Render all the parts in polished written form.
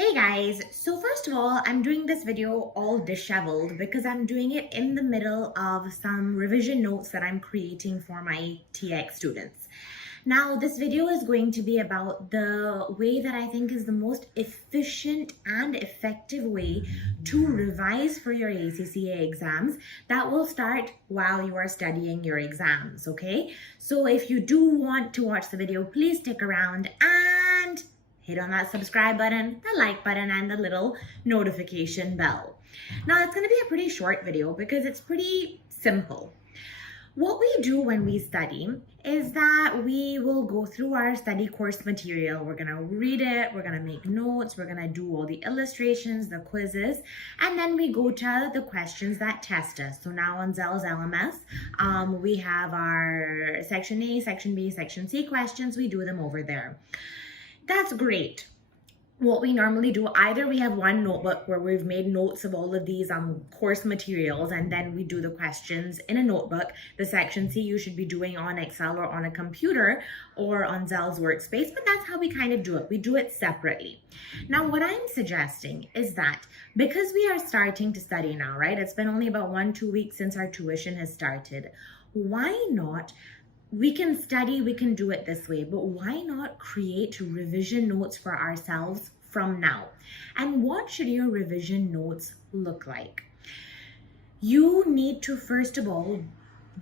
Hey guys, so first of all, I'm doing this video all disheveled because I'm doing it in the middle of some revision notes that I'm creating for my TX students. Now, this video is going to be about the way that I think is the most efficient and effective way to revise for your ACCA exams that will start while you are studying your exams, okay? So if you do want to watch the video, please stick around and hit on that subscribe button, the like button, and the little notification bell. Now, it's going to be a pretty short video because it's pretty simple. What we do when we study is that we will go through our study course material. We're going to read it, we're going to make notes, we're going to do all the illustrations, the quizzes, and then we go to the questions that test us. So now on Zell's LMS, we have our Section A, Section B, Section C questions. We do them over there. That's great. What we normally do, either we have one notebook where we've made notes of all of these course materials, and then we do the questions in a notebook. The Section C you should be doing on Excel or on a computer or on Zell's workspace, but that's how we kind of do it. We do it separately. Now, what I'm suggesting is that because we are starting to study now, right? It's been only about 1-2 weeks since our tuition has started. Why not? We can study, we can do it this way, but why not create revision notes for ourselves from now? And what should your revision notes look like? You need to, first of all,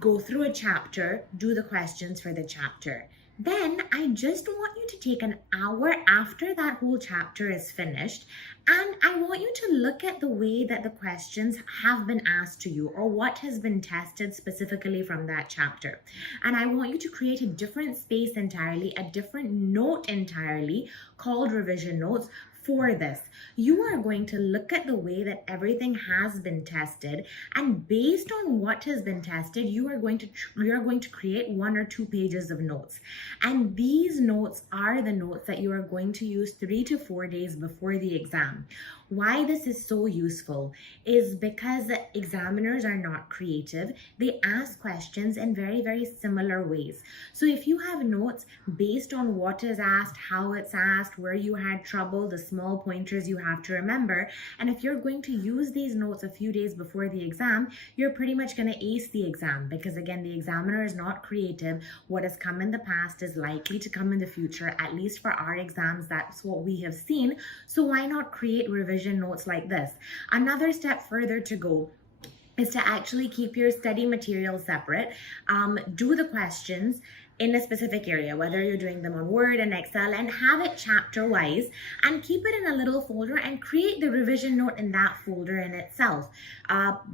go through a chapter, do the questions for the chapter. Then I just want you to take an hour after that whole chapter is finished, and I want you to look at the way that the questions have been asked to you or what has been tested specifically from that chapter. And I want you to create a different space entirely, a different note entirely called revision notes for this. You are going to look at the way that everything has been tested, and based on what has been tested, you are going to create 1 or 2 pages of notes. And these notes are the notes that you are going to use 3 to 4 days before the exam. Why this is so useful is because examiners are not creative. They ask questions in very, very similar ways. So if you have notes based on what is asked, how it's asked, where you had trouble, the small pointers you have to remember, and if you're going to use these notes a few days before the exam, you're pretty much going to ace the exam, because again, the examiner is not creative. What has come in the past is likely to come in the future, at least for our exams. That's what we have seen. So why not create revision notes like this? Another step further to go is to actually keep your study material separate. Do the questions in a specific area, whether you're doing them on Word and Excel, and have it chapter wise, and keep it in a little folder and create the revision note in that folder in itself.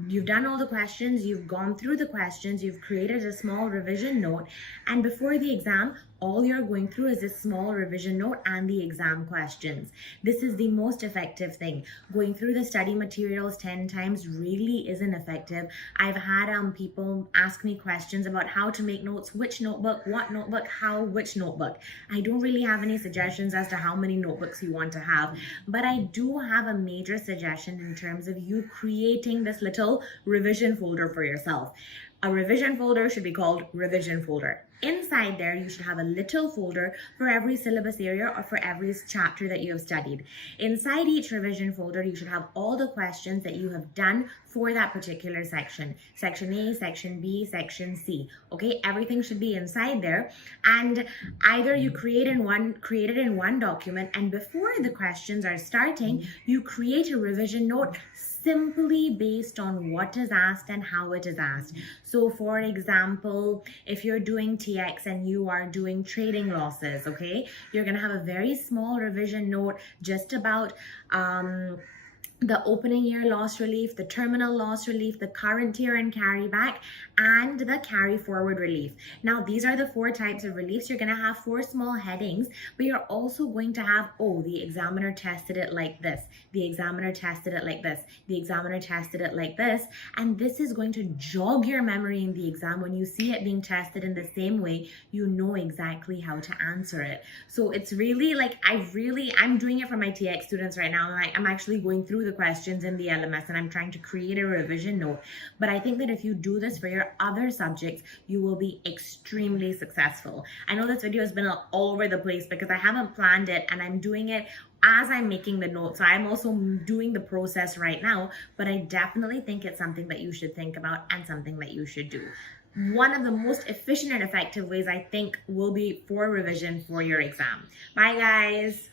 You've done all the questions, you've gone through the questions, you've created a small revision note, and before the exam, all you're going through is a small revision note and the exam questions. This is the most effective thing. Going through the study materials 10 times really isn't effective. I've had people ask me questions about how to make notes, which notebook, what notebook, how, which notebook. I don't really have any suggestions as to how many notebooks you want to have, but I do have a major suggestion in terms of you creating this little revision folder for yourself. A revision folder should be called revision folder. Inside there, you should have a little folder for every syllabus area or for every chapter that you have studied. Inside each revision folder, you should have all the questions that you have done for that particular section. Section A, Section B, Section C. Okay, everything should be inside there. And either you create it in one document, and before the questions are starting, you create a revision note simply based on what is asked and how it is asked. So for example, if you're doing TX and you are doing trading losses, okay, you're gonna have a very small revision note just about the opening year loss relief, the terminal loss relief, the current year and carry back, and the carry forward relief. Now, these are the 4 types of reliefs. You're going to have 4 small headings, but you're also going to have, oh, the examiner tested it like this. The examiner tested it like this. The examiner tested it like this. And this is going to jog your memory in the exam. When you see it being tested in the same way, you know exactly how to answer it. So it's really like, I'm doing it for my TX students right now. I'm actually going through the questions in the LMS and I'm trying to create a revision note. But I think that if you do this for your other subjects, you will be extremely successful. I know this video has been all over the place because I haven't planned it and I'm doing it as I'm making the notes. So I'm also doing the process right now, but I definitely think it's something that you should think about and something that you should do. One of the most efficient and effective ways I think will be for revision for your exam. Bye guys.